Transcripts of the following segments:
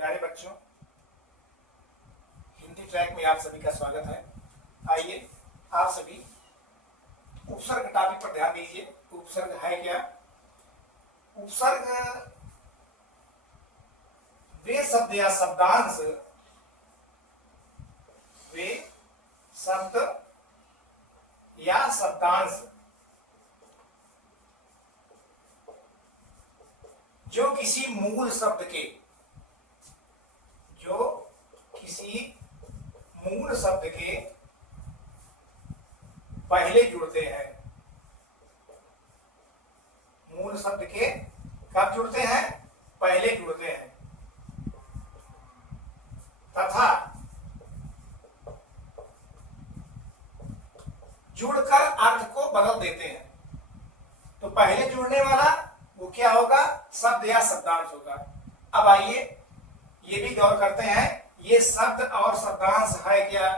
प्यारे बच्चों, हिंदी ट्रैक में आप सभी का स्वागत है। आइए आप सभी उपसर्ग टॉपिक पर ध्यान दीजिए। उपसर्ग है क्या? उपसर्ग वे शब्द या शब्दांश, वे शब्द या शब्दांश जो किसी मूल शब्द के पहले जुड़ते हैं। मूल शब्द के कब जुड़ते हैं? पहले जुड़ते हैं। तथा जुड़कर अर्थ को बदल देते हैं। तो पहले जुड़ने वाला वो क्या होगा? शब्द या शब्दांश होगा। अब आइए ये भी गौर करते हैं, ये शब्द और शब्दांश है क्या?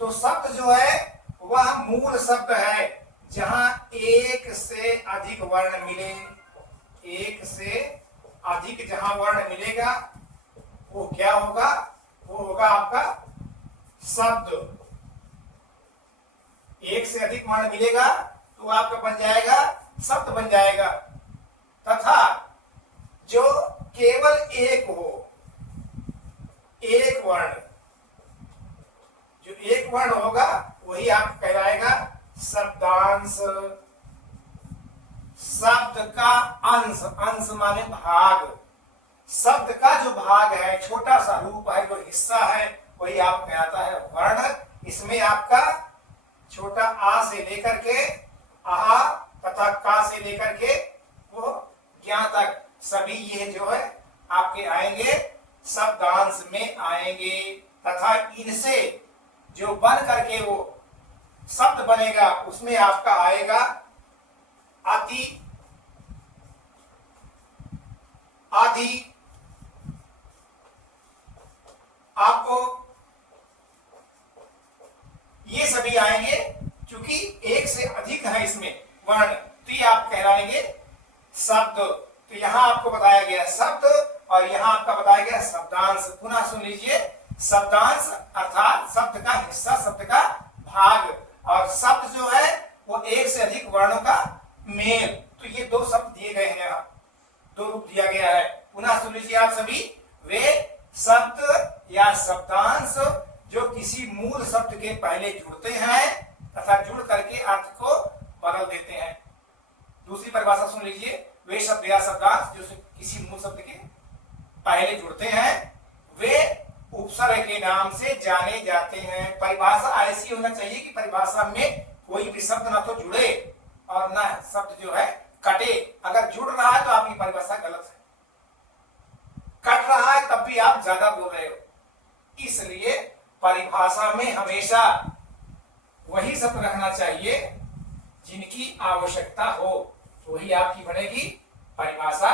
तो शब्द जो है वह मूल शब्द है जहां एक से अधिक वर्ण मिले। एक से अधिक जहां वर्ण मिलेगा वो क्या होगा? वो होगा आपका शब्द। एक से अधिक वर्ण मिलेगा तो आपका बन जाएगा शब्द बन जाएगा। तथा जो केवल एक हो, एक वर्ण, जो एक वर्ण होगा वही आप कहलाएगा शब्दांश। शब्द का अंश, अंश माने भाग, शब्द का जो भाग है, छोटा सा रूप है, जो हिस्सा है, वही आप कहलाता है वर्ण। इसमें आपका छोटा आ से लेकर के आहा तथा का से लेकर के वो ज्ञा तक सभी ये जो है आपके आएंगे शब्दांश में आएंगे। तथा इनसे जो बन करके वो शब्द बनेगा उसमें आपका आएगा अति, आदि। आपको ये सभी आएंगे क्योंकि एक से अधिक है इसमें वर्ण, तो ये आप कहलाएंगे शब्द। तो यहां आपको बताया गया शब्द और यहां आपका बताया गया शब्दांश। पुनः सुन लीजिए, शब्दांश अर्थात शब्द का हिस्सा, शब्द का भाग, और शब्द जो है वो एक से अधिक वर्णों का मेल। तो ये दो शब्द दिए गए हैं, यहाँ दो रूप दिया गया है। पुनः सुन लीजिए आप सभी, वे शब्द या शब्दांश जो किसी मूल शब्द के पहले जुड़ते हैं तथा जुड़ करके अर्थ को बदल देते हैं। दूसरी परिभाषा सुन लीजिए, वे शब्द या शब्दांश जो किसी मूल शब्द के पहले जुड़ते हैं वे उपसर्ग के नाम से जाने जाते हैं। परिभाषा ऐसी होना चाहिए कि परिभाषा में कोई भी शब्द ना तो जुड़े और ना शब्द जो है कटे। अगर जुड़ रहा है तो आपकी परिभाषा गलत है, कट रहा है तब भी आप ज्यादा बोल रहे हो। इसलिए परिभाषा में हमेशा वही शब्द रखना चाहिए जिनकी आवश्यकता हो, तो वही आपकी बनेगी परिभाषा।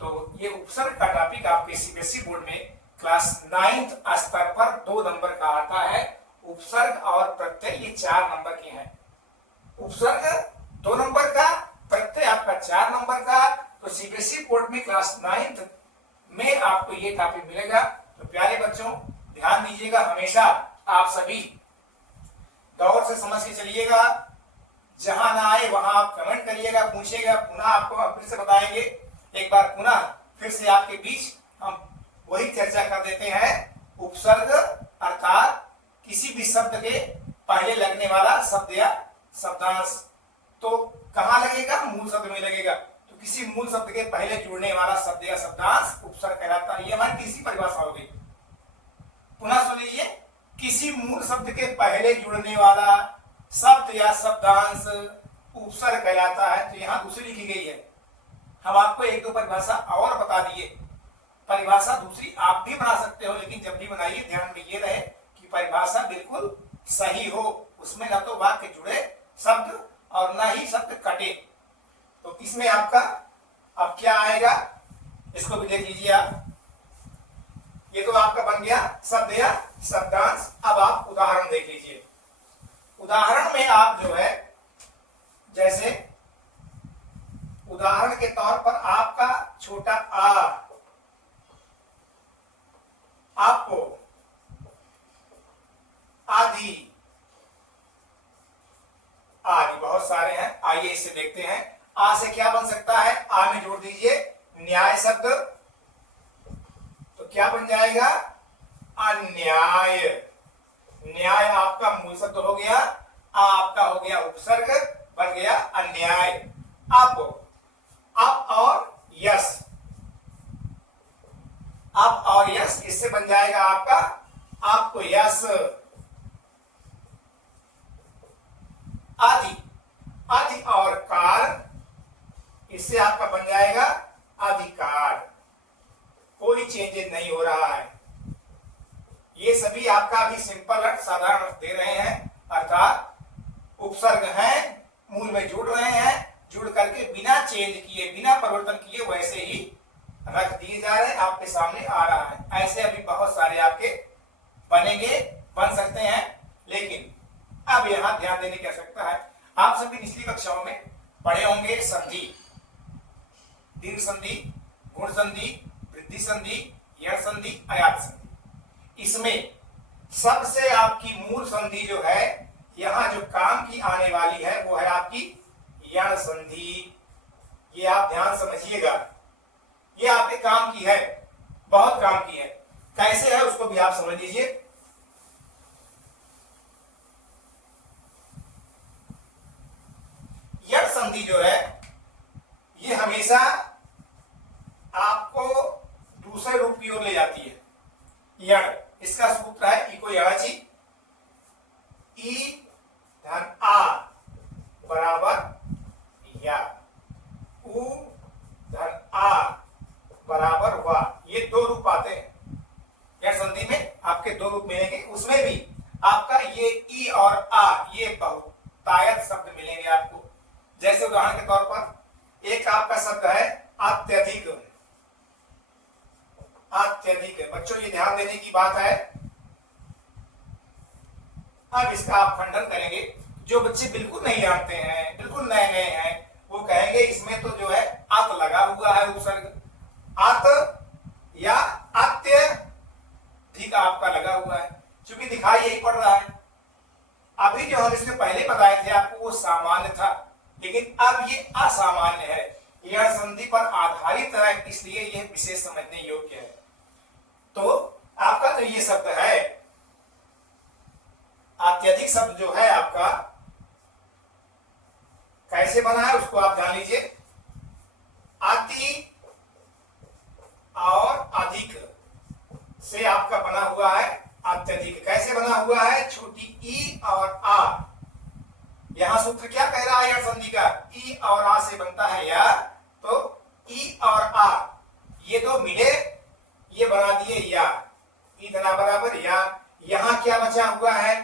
तो ये उपसर्ग का टॉपिक आपके सीबीएसई बोर्ड में क्लास 9th स्तर पर 2 नंबर का आता है। उपसर्ग और प्रत्यय ये 4 नंबर के हैं। उपसर्ग 2 नंबर का, प्रत्यय आपका 4 नंबर का। तो सीबीएसई बोर्ड में क्लास 9th में आपको ये टॉपिक मिलेगा। तो प्यारे बच्चों ध्यान दीजिएगा, हमेशा आप सभी गौर से समझ के चलिएगा। जहां ना आए वहां आप कमेंट करिएगा, पूछिएगा, पुनः आपको फिर से बताएंगे। एक बार पुनः फिर से आपके बीच हम वही चर्चा कर देते हैं। उपसर्ग अर्थात किसी भी शब्द के पहले लगने वाला शब्द या शब्दांश। तो कहां लगेगा? मूल शब्द में लगेगा। तो किसी मूल शब्द के पहले जुड़ने वाला शब्द या शब्दांश उपसर्ग कहलाता है। ये हमारी तीसरी परिभाषा हो गई। पुनः सुन लीजिए, किसी मूल शब्द के पहले जुड़ने वाला शब्द या शब्दांश उपसर्ग कहलाता है। तो यहां दूसरी लिखी गई है, हम आपको एक दो परिभाषा और बता दिए। परिभाषा दूसरी आप भी बना सकते हो, लेकिन जब भी बनाइए ध्यान में ये रहे कि परिभाषा बिल्कुल सही हो, उसमें न तो वाक्य जुड़े शब्द और न ही शब्द कटे। तो इसमें आपका अब क्या आएगा इसको भी देख लीजिए आप। ये तो आपका बन गया शब्द या शब्दांश। अब आप उदाहरण देख लीजिए। उदाहरण में आप जो है, जैसे उदाहरण के तौर पर आपका छोटा आ, बहुत सारे हैं, आइए इससे देखते हैं। आ से क्या बन सकता है, आ में जोड़ दीजिए न्याय शब्द, तो क्या बन जाएगा, अन्याय। न्याय आपका मूल शब्द हो गया, आ आपका हो गया उपसर्ग, बन गया अन्याय। अप और यस, अप और यस, इससे बन जाएगा आपका आपको यस। आदि, आदि और कार, इससे आपका बन जाएगा अधिकार। कोई चेंजेस नहीं हो रहा है, ये सभी आपका अभी सिंपल अर्थ साधारण अर्थ दे रहे हैं, अर्थात उपसर्ग हैं, मूल में जुड़ रहे हैं, जुड़ करके बिना चेंज किए, बिना परिवर्तन किए वैसे ही रख दिए जा रहे हैं, आपके सामने आ रहा है। ऐसे अभी बहुत सारे आपके बनेंगे, बन सकते हैं, लेकिन अब यहां ध्यान देने की आवश्यकता है। आप सभी निचली कक्षाओं में पढ़े होंगे संधि, दीर्घ संधि, गुण संधि, वृद्धि संधि, यण संधि, अयात संधि। इसमें सबसे आपकी मूल संधि जो है, यहां जो काम की आने वाली है, वो है आपकी यण संधि। ये आप ध्यान समझिएगा, ये आपके काम की है, बहुत काम की है। कैसे है उसको भी आप समझ लीजिए। यण संधि जो है, ये हमेशा आपको दूसरे रूप की ओर ले जाती है। यण, इसका सूत्र है इको यणाची, ई धन आ बराबर या, उ धन आ बराबर वा। ये दो रूप आते हैं यण संधि में, आपके दो रूप मिलेंगे। उसमें भी आपका ये ई और आ, ये बहुतायत शब्द मिलेंगे आपको। जैसे उदाहरण के तौर पर एक आपका शब्द है अत्यधिक। अत्यधिक, बच्चों ये ध्यान देने की बात है। अब इसका आप खंडन करेंगे। जो बच्चे बिल्कुल नहीं जानते हैं, बिल्कुल नए नए हैं, वो कहेंगे इसमें तो जो है अत लगा हुआ है, उपसर्ग। अत या अत्यधिक आपका लगा हुआ है, क्योंकि दिखाई यही पड़ रहा है। अभी जो हम इसमें पहले बताए थे आपको, वो सामान्य था, लेकिन अब ये असामान्य है। यह संधि पर आधारित है, इसलिए यह विशेष समझने योग्य है। तो आपका जो ये शब्द है अत्यधिक शब्द जो है आपका, कैसे बना है उसको आप जान लीजिए। अति और अधिक से आपका बना हुआ है अत्यधिक। कैसे बना हुआ है, छोटी ई और आ। यहां सूत्र क्या कह रहा है यण संधि का, ई और आ से बनता है या, तो ई और आ ये दो मिले, ये बना दिए या, इतना बराबर या। यहां क्या बचा हुआ है,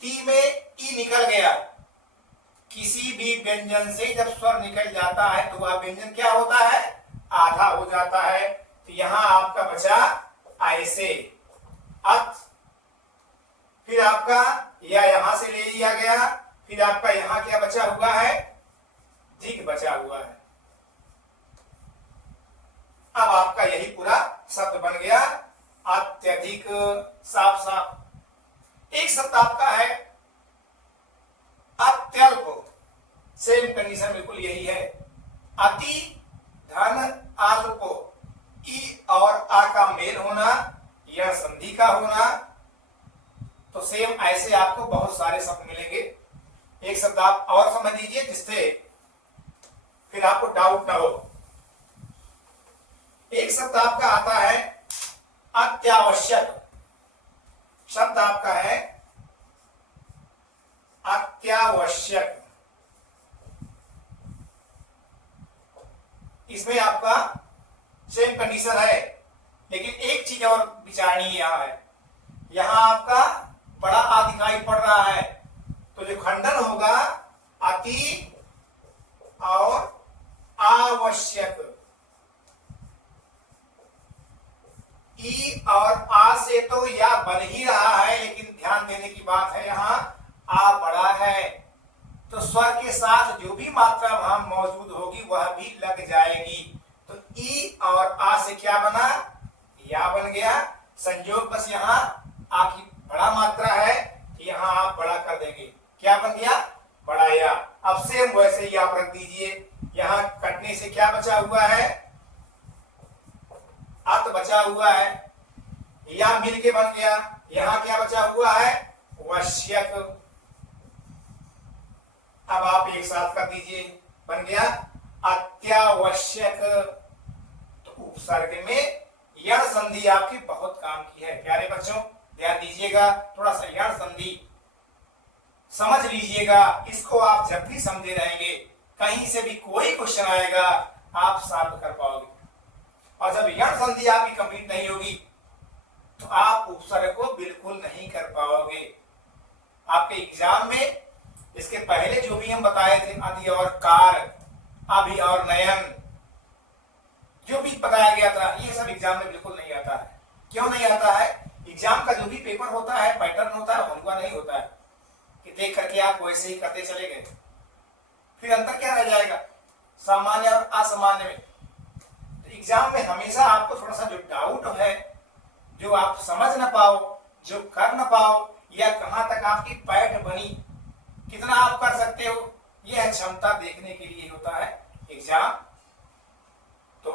ती में ई निकल गया। किसी भी व्यंजन से जब स्वर निकल जाता है तो वह व्यंजन क्या होता है, आधा हो जाता है। तो यहां आपका बचा ऐसे अत, फिर आपका या यहां से ले लिया गया, फिर आपका यहां क्या बचा हुआ है, धिक बचा हुआ है। अब आपका यही पूरा शब्द बन गया अत्यधिक, साफ साफ। एक शब्द आपका है अत्यल्प, सेम कंडीशन बिल्कुल यही है। अति धन अल्प, ई और आ का मेल होना, यह संधि का होना। तो सेम ऐसे आपको बहुत सारे शब्द मिलेंगे। एक शब्द आप और समझ लीजिए जिससे फिर आपको डाउट ना हो। एक शब्द आपका आता है अत्यावश्यक। शब्द आपका है अत्यावश्यक। इसमें आपका सेम कंडीशन है, लेकिन एक चीज और विचारणीय यहां है। यहां आपका बड़ा आ दिखाई पड़ रहा है, तो जो खंडन होगा अति और आवश्यक। ई और आ से तो या बन ही रहा है, लेकिन ध्यान देने की बात है, यहां आ बड़ा है, तो स्वर के साथ जो भी मात्रा वहां मौजूद होगी वह भी लग जाएगी। तो ई और आ से क्या बना, या बन गया। संयोग बस यहाँ आ की बड़ा मात्रा है, यहां आप बड़ा कर देंगे, क्या बन गया, बड़ा या। अब सेम वैसे ही आप रख दीजिए। यहां कटने से क्या बचा हुआ है, अत बचा हुआ है, या मिल के बन गया। यहां क्या बचा हुआ है, वश्यक। अब आप एक साथ कर दीजिए, बन गया अत्यावश्यक। तो उपसर्ग में यण संधि आपकी बहुत काम की है प्यारे बच्चों, ध्यान दीजिएगा। थोड़ा सा यण संधि समझ लीजिएगा, इसको आप जब भी समझे रहेंगे, कहीं से भी कोई क्वेश्चन आएगा आप सॉल्व कर पाओगे। और जब यण संधि आपकी कंप्लीट नहीं होगी तो आप उपसर्ग को बिल्कुल नहीं कर पाओगे। आपके एग्जाम में इसके पहले जो भी हम बताए थे, अधि और कार, अभि और नयन, जो भी बताया गया था, ये सब एग्जाम में बिल्कुल नहीं आता है। क्यों नहीं आता है, एग्जाम का जो भी पेपर होता है, पैटर्न होता है, हलवा नहीं होता है कि देख करके आप वैसे ही करते चले गए। फिर अंतर क्या रह जाएगा सामान्य और असामान्य में। तो एग्जाम में हमेशा आपको थोड़ा सा जो डाउट है, जो आप समझ ना पाओ, जो कर ना पाओ, या कहां तक आपकी पैठ बनी, कितना आप कर सकते हो, यह क्षमता देखने के लिए होता है एग्जाम। तो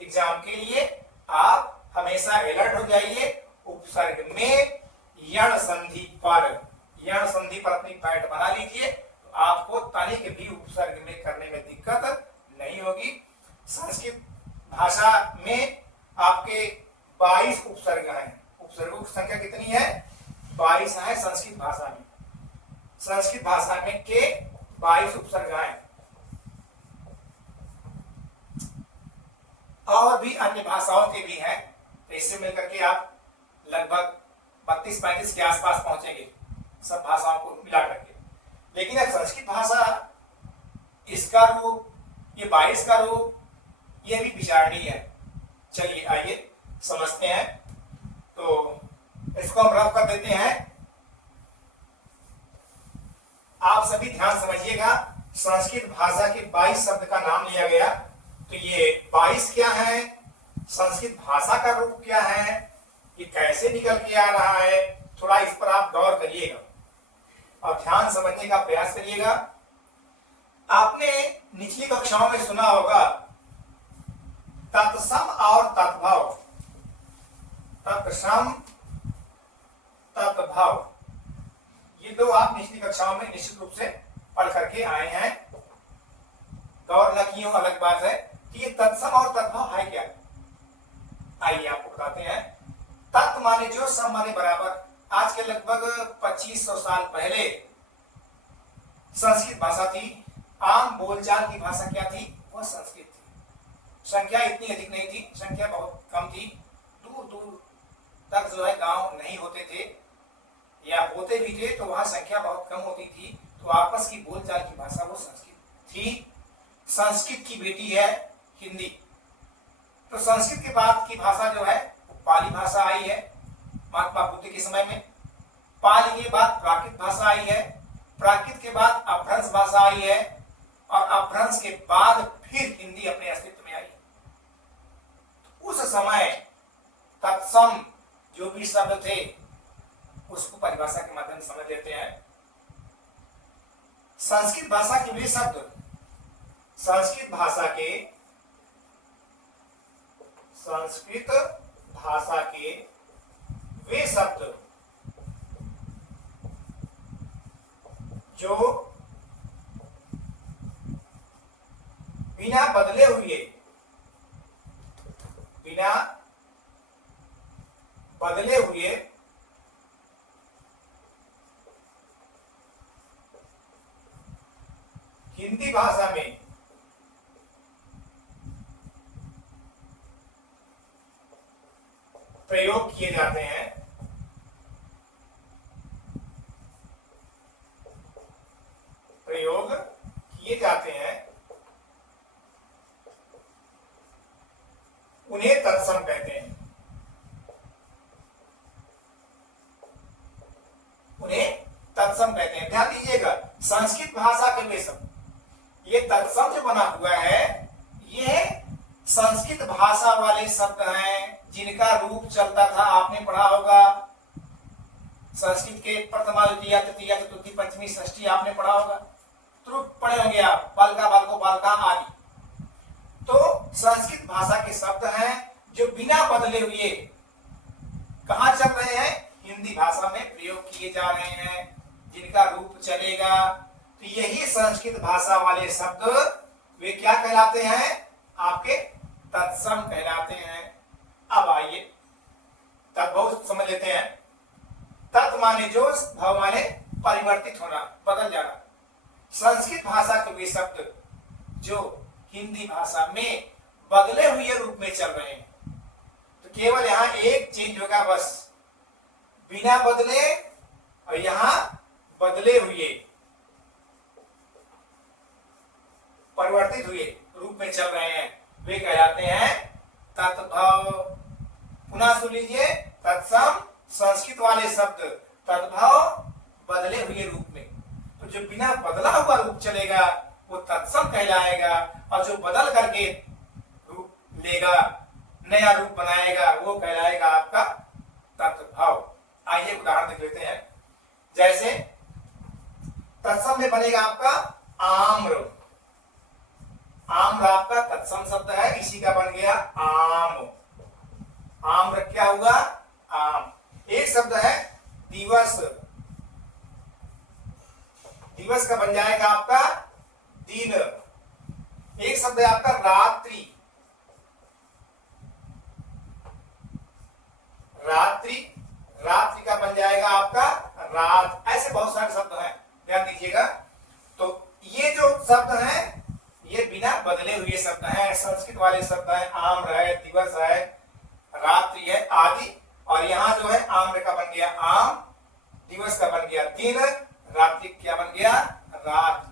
एग्जाम के लिए आप हमेशा अलर्ट हो जाइए। उपसर्ग में यण संधि पर, यण संधि पर अपनी पैठ बना लीजिए, तो आपको तनिक भी उपसर्ग में करने में दिक्कत नहीं होगी। संस्कृत भाषा में आपके 22 उपसर्ग हैं। उपसर्गों की संख्या कितनी है, 22 है संस्कृत भाषा में। संस्कृत भाषा में के 22 उपसर्ग हैं। और भी अन्य भाषाओं के भी हैं, तो इससे मिलकर के आप लगभग 32-35 के आसपास पहुंचेंगे, सब भाषाओं को मिला करके। लेकिन अब संस्कृत भाषा, इसका रूप, ये 22 का रूप, ये भी विचारणीय है। चलिए आइए समझते हैं। तो इसको हम रफ कर देते हैं। आप सभी ध्यान समझिएगा, संस्कृत भाषा के 22 शब्द का नाम लिया गया। तो ये 22 क्या है, संस्कृत भाषा का रूप क्या है, ये कैसे निकल के आ रहा है, थोड़ा इस पर आप गौर करिएगा और ध्यान समझने का प्रयास करिएगा। आपने निचली कक्षाओं में सुना होगा तत्सम और तत्भव, तत्सम तत्भव, ये दो आप निचली कक्षाओं में निश्चित रूप से पढ़ करके आए हैं। गौर न किए हो अलग बात है कि ये तत्सम और तत्भव है क्या। आइए आपको बताते हैं। तत् माने जो, सम माने बराबर। आज के लगभग 2500 साल पहले संस्कृत भाषा थी, आम बोलचाल की भाषा क्या थी, वह संस्कृत थी। संख्या इतनी अधिक नहीं थी, संख्या बहुत कम थी। दूर दूर तक जो है गांव नहीं होते थे, या होते भी थे तो वहां संख्या बहुत कम होती थी। तो आपस की बोलचाल की भाषा वो संस्कृत थी। संस्कृत की बेटी है हिंदी। तो संस्कृत के बाद की भाषा जो है पाली भाषा आई है महात्मा बुद्ध के समय में। पाली के बाद प्राकृत भाषा आई है, प्राकृत के बाद अपभ्रंश भाषा आई है, और अपभ्रंश के बाद फिर हिंदी अपने अस्तित्व में आई। उस समय तत्सम जो भी शब्द थे उसको परिभाषा के माध्यम से समझ लेते हैं। संस्कृत भाषा के वे शब्द, संस्कृत भाषा के वे शब्द जो बिना बदले हुए हिंदी भाषा में प्रयोग किए जाते हैं, उन्हें तत्सम कहते हैं। उन्हें तत्सम कहते हैं। ध्यान दीजिएगा, संस्कृत भाषा के वे शब्द, ये तत्सम जो बना हुआ है, ये संस्कृत भाषा वाले शब्द हैं जिनका रूप चलता था। आपने पढ़ा होगा संस्कृत के प्रथमा, द्वितीया, तृतीया, चतुर्थी, पंचमी, षष्ठी आपने पढ़ा होगा। तो बल का बल को बल का आदि। तो संस्कृत भाषा के शब्द हैं जो बिना बदले हुए कहां चल रहे हैं, हिंदी भाषा में प्रयोग किए जा रहे हैं, जिनका रूप चलेगा। तो यही संस्कृत भाषा वाले शब्द वे क्या कहलाते हैं, आपके तत्सम कहलाते हैं। अब आइए तद्भव समझ लेते हैं। तत् माने जो, भव माने परिवर्तित होना, बदल जाना। संस्कृत भाषा के वे शब्द जो हिंदी भाषा में बदले हुए रूप में चल रहे हैं। तो केवल यहां एक चेंज होगा बस, बिना बदले और यहां बदले हुए, परिवर्तित हुए रूप में चल रहे हैं, वे कहलाते हैं तद्भव। पुनः सुन लीजिए, तत्सम संस्कृत वाले शब्द, तद्भव बदले हुए रूप में। तो जो बिना बदला हुआ रूप चलेगा वो तत्सम कहलाएगा, और जो बदल करके रूप लेगा, नया रूप बनाएगा, वो कहलाएगा आपका तद्भव। आइए उदाहरण देख लेते हैं। जैसे तत्सम में बनेगा आपका आम्र। आम्र आपका तत्सम शब्द है, इसी का बन गया आम। आम्र क्या हुआ, आम। एक शब्द है दिवस। दिवस का बन जाएगा आपका दिन। एक शब्द है आपका रात्रि। रात्रि, रात्रि का बन जाएगा आपका रात। ऐसे बहुत सारे शब्द हैं, ध्यान दीजिएगा। तो ये जो शब्द हैं ये बिना बदले हुए शब्द हैं, संस्कृत वाले शब्द हैं। आम्र है, दिवस है, रात्रि है आदि। और यहाँ जो है आम्र का बन गया आम, दिवस का बन गया दिन, रात्रि क्या बन गया रात।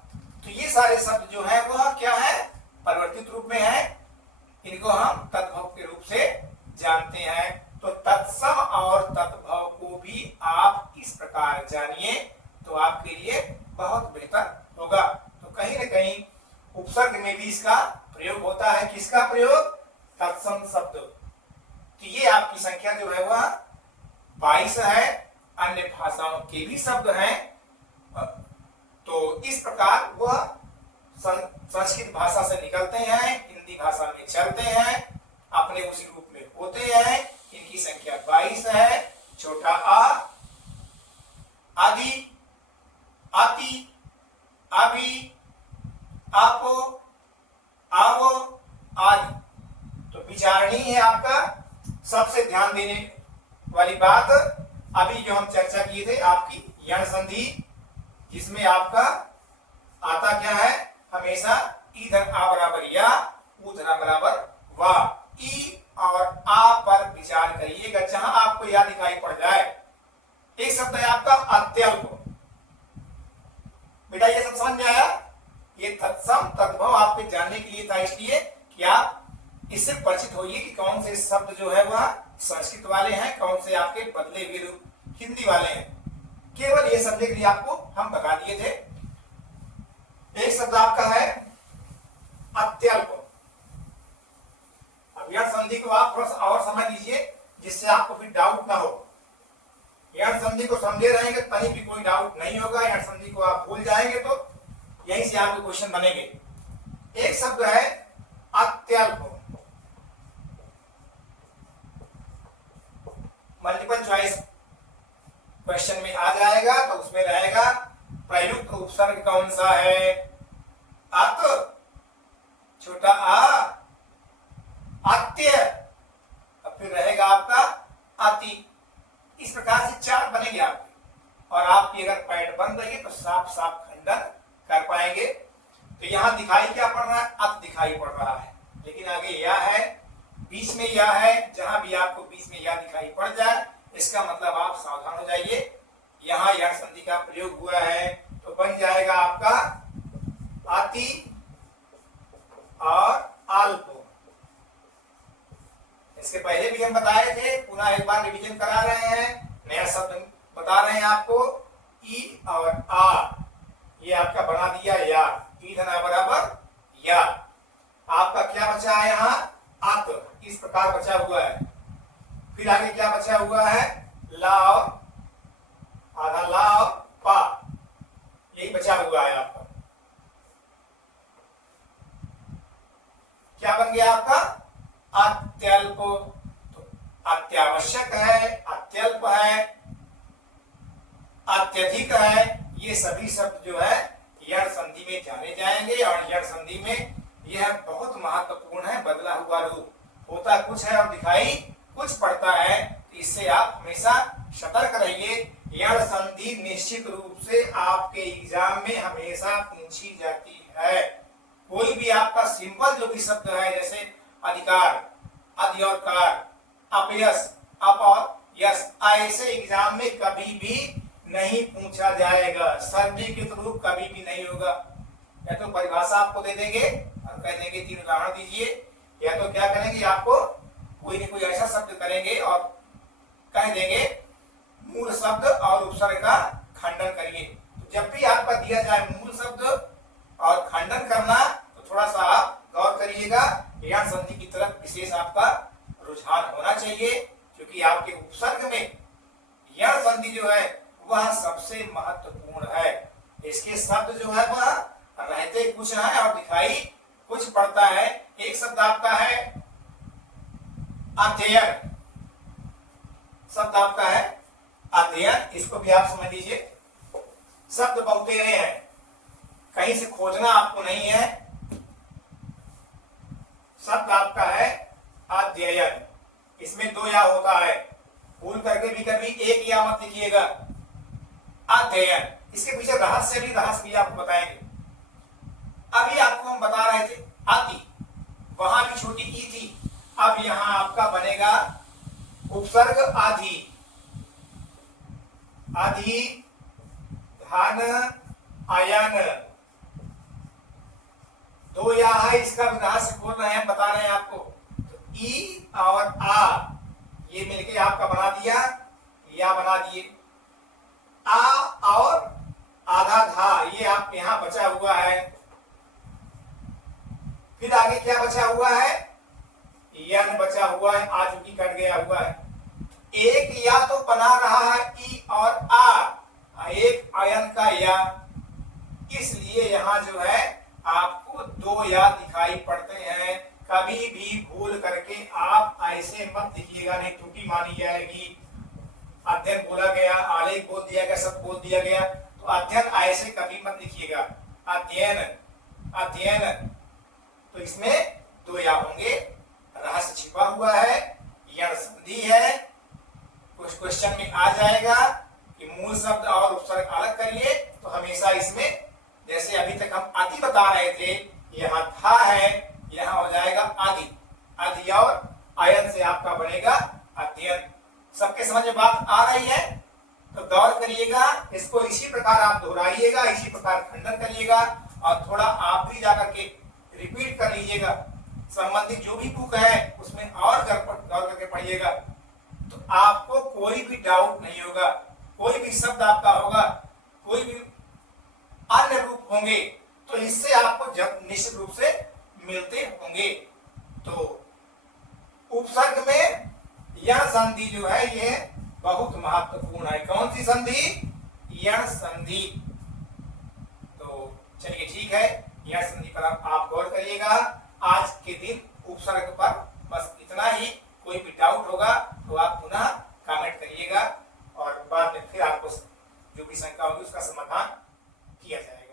तो ये सारे शब्द जो है वह क्या है, परिवर्तित रूप में है। इनको हम तद्भव के रूप से जानते हैं। तो तत्सम और तद्भव को भी आप इस प्रकार जानिए तो आपके लिए बहुत बेहतर होगा। तो कहीं न कहीं उपसर्ग में भी इसका प्रयोग होता है। किसका प्रयोग, तत्सम शब्द। तो ये आपकी संख्या जो है वह 22 है। अन्य भाषाओं के भी शब्द हैं। तो इस प्रकार वह संस्कृत भाषा से निकलते हैं, हिंदी भाषा में चलते हैं, अपने उसी रूप में होते हैं। इनकी संख्या 22 है। छोटा आ, आदि, आति, अभी, आपो, आवो आदि। तो विचारणीय है आपका सबसे ध्यान देने वाली बात। अभी जो हम चर्चा किए थे आपकी यण संधि, जिसमें आपका आता क्या है, हमेशा ई धन आ बराबर या, ऊ धन बराबर वा। ई और आ पर विचार करिएगा, जहां आपको या दिखाई पड़ जाए। एक शब्द है आपका अत्यल्प। बेटा ये सब समझ में आया। ये तत्सम तद्भव आपके जानने के लिए था, इसलिए कि आप इससे परिचित होइए कि कौन से शब्द जो है वह संस्कृत वाले हैं, कौन से आपके बदले हुए रूप हिंदी वाले हैं। केवल ये समझने के लिए आपको हम बता दिए थे। एक शब्द आपका है अत्यल्प। अब यह संधि को आप थोड़ा सा और समझ लीजिए, जिससे आपको फिर डाउट ना हो। यह संधि को समझे रहेंगे कहीं भी कोई डाउट नहीं होगा। यह संधि को आप भूल जाएंगे तो यहीं से आपके क्वेश्चन बनेंगे। एक शब्द है अत्यल्प। मल्टीपल चॉइस क्वेश्चन में आ जाएगा, तो उसमें रहेगा प्रयुक्त उपसर्ग कौन सा है, अत, छोटा आ, अत्य, और फिर रहेगा आपका अति। इस प्रकार से 4 बनेंगे आपके, और आपकी अगर पैड बन रही है तो साफ साफ खंडन कर पाएंगे। तो यहां दिखाई क्या पड़ रहा है, अत दिखाई पड़ रहा है, लेकिन आगे या है, बीच में या है। जहां भी आपको बीच में या दिखाई पड़ जाए इसका मतलब आप सावधान हो जाइए, यहां या संधि का प्रयोग हुआ है। तो बन जाएगा आपका अति और अल्प। इसके पहले भी हम बताए थे, पुनः एक बार रिवीजन करा रहे हैं, नया शब्द बता रहे हैं आपको। ई और आ, ये आपका बना दिया या, ई धना बराबर या। आपका क्या बचा है यहाँ, अत, इस प्रकार बचा हुआ है। फिर आगे क्या बचा हुआ है, लाव, आधा लाव, पा, यही बचा हुआ है आपका। क्या बन गया आपका अत्यल्प। तो अत्यावश्यक है, अत्यल्प है, अत्यधिक है, ये सभी शब्द जो है यण संधि में जाने जाएंगे। और यण संधि में यह बहुत महत्वपूर्ण है। बदला हुआ रूप होता कुछ है और दिखाई कुछ पड़ता है, तो इससे आप हमेशा सतर्क रहिए। यण संधि निश्चित रूप से आपके एग्जाम में हमेशा पूछी जाती है। कोई भी आपका सिंपल जो भी शब्द है, जैसे अधिकार, अधि और कार, अपयश, अप और यश, ऐसे एग्जाम में कभी भी नहीं पूछा जाएगा। सरलीकृत रूप कभी भी नहीं होगा। या तो परिभाषा आपको दे देंगे और कह देंगे 3 उदाहरण दीजिए, या तो क्या करेंगे आपको कोई न कोई ऐसा शब्द करेंगे और कह देंगे मूल शब्द और उपसर्ग का खंडन करिए। तो जब भी आपका दिया जाए मूल शब्द और खंडन करना, तो थोड़ा सा आप गौर करिएगा। यण संधि की तरफ विशेष आपका रुझान होना चाहिए, क्योंकि आपके उपसर्ग में यण संधि जो है वह सबसे महत्वपूर्ण है। इसके शब्द जो है वह रहते कुछ है और दिखाई कुछ पड़ता है। एक शब्द आपका है अध्ययन, शब्द आपका है अध्ययन, इसको भी आप समझ लीजिए। शब्द बहुतेरे हैं, कहीं से खोजना आपको नहीं है। शब्द आपका है अध्ययन, इसमें 2 या होता है, भूल करके भी कभी 1 या मत लिखिएगा। अध्ययन, इसके पीछे रहस्य भी आपको बताएंगे। अभी आपको हम बता रहे थे अति, वहां भी छोटी ई थी, अब यहां आपका बनेगा उपसर्ग आधि। आधि, धन, आयन, 2 या है, इसका रहस्य बोल रहे हैं, बता रहे हैं आपको। तो ई और आ ये मिलके आपका बना दिया, या बना दिए। आ और आधा धा ये आप यहां बचा हुआ है। फिर आगे क्या बचा हुआ है, यन बचा हुआ है, आ चूंकि कट गया हुआ है। एक या तो बना रहा है ई और आ, एक आयन का या, इसलिए यहां जो है आपको 2 या दिखाई पड़ते हैं। कभी भी भूल करके आप ऐसे मत लिखिएगा, नहीं त्रुटि मानी जाएगी। अध्ययन बोला गया, आलेख बोल दिया गया, सब बोल दिया गया, तो अध्ययन ऐसे कभी मत लिखिएगा। अध्ययन, अध्ययन, तो इसमें 2 या होंगे। रहस्य छिपा हुआ है, यण संधि है। कुछ क्वेश्चन में आ जाएगा कि मूल शब्द और उपसर्ग अलग करिए, तो हमेशा इसमें, जैसे अभी तक हम अति बता रहे थे, यहाँ था है, यहाँ हो जाएगा आदि। आदि और आयन से आपका बनेगा अध्ययन। सबके समझ में बात आ रही है? तो गौर करिएगा, इसको इसी प्रकार आप दोहराइएगा, इसी प्रकार खंडन करिएगा, और थोड़ा आप भी जाकर के रिपीट कर लीजिएगा। संबंधित जो भी बुक है उसमें और गौर करके पढ़िएगा, तो आपको कोई भी डाउट नहीं होगा। कोई भी शब्द आपका होगा, कोई भी अन्य रूप होंगे, तो इससे आपको निश्चित रूप से मिलते होंगे। तो उपसर्ग में यण संधि जो है ये बहुत महत्वपूर्ण है। कौन सी संधि? यण संधि। तो चलिए ठीक है, यण संधि पर आप गौर करिएगा। आज के दिन उपसर्ग पर बस इतना ही। कोई भी डाउट होगा तो आप पुनः कमेंट करिएगा, और बाद में फिर आपको जो भी शंका होगी उसका समाधान किया जाएगा।